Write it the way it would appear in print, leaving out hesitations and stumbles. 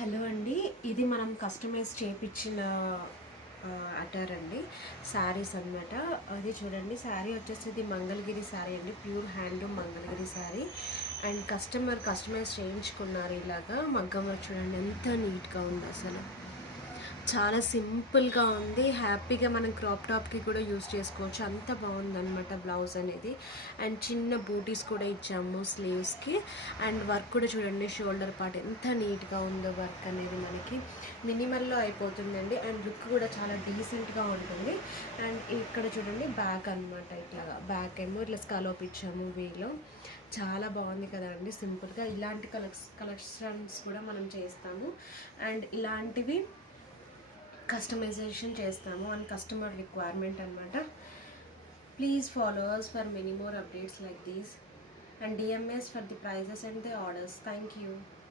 Hello అండి. ఇది మనం కస్టమైజ్ చేపించిన అటార్ అండి. శారీస్ అనమాట. అది చూడండి, శారీ వచ్చేసి ఇది మంగళగిరి శారీ అండి. Pure handloom Mangalagiri sari. And customize చేయించుకున్నారు. ఇలాగా మగ్గం వర్క్ చూడండి ఎంత నీట్గా ఉంది అసలు. చాలా సింపుల్గా ఉంది. హ్యాపీగా మనం క్రాప్ టాప్కి కూడా యూస్ చేసుకోవచ్చు. అంత బాగుందన్నమాట బ్లౌజ్ అనేది. అండ్ చిన్న బూటీస్ కూడా ఇచ్చాము స్లీవ్స్కి. అండ్ వర్క్ కూడా చూడండి, షోల్డర్ పార్ట్ ఎంత నీట్గా ఉందో వర్క్ అనేది మనకి మినిమల్లో అయిపోతుందండి. అండ్ లుక్ కూడా చాలా డీసెంట్గా ఉంటుంది. అండ్ ఇక్కడ చూడండి బ్యాక్ అనమాట, ఇట్లాగా బ్యాక్ ఏమో ఇట్లా స్కాలోప్ ఇచ్చాము వీలో. చాలా బాగుంది కదా అండి. సింపుల్గా ఇలాంటి కలెక్షన్స్ కూడా మనం చేస్తాము. అండ్ ఇలాంటివి కస్టమైజేషన్ చేస్తాము అండ్ కస్టమర్ రిక్వైర్మెంట్ అనమాట. Please follow us for many more updates like these and DMS for the prices and the orders. Thank you.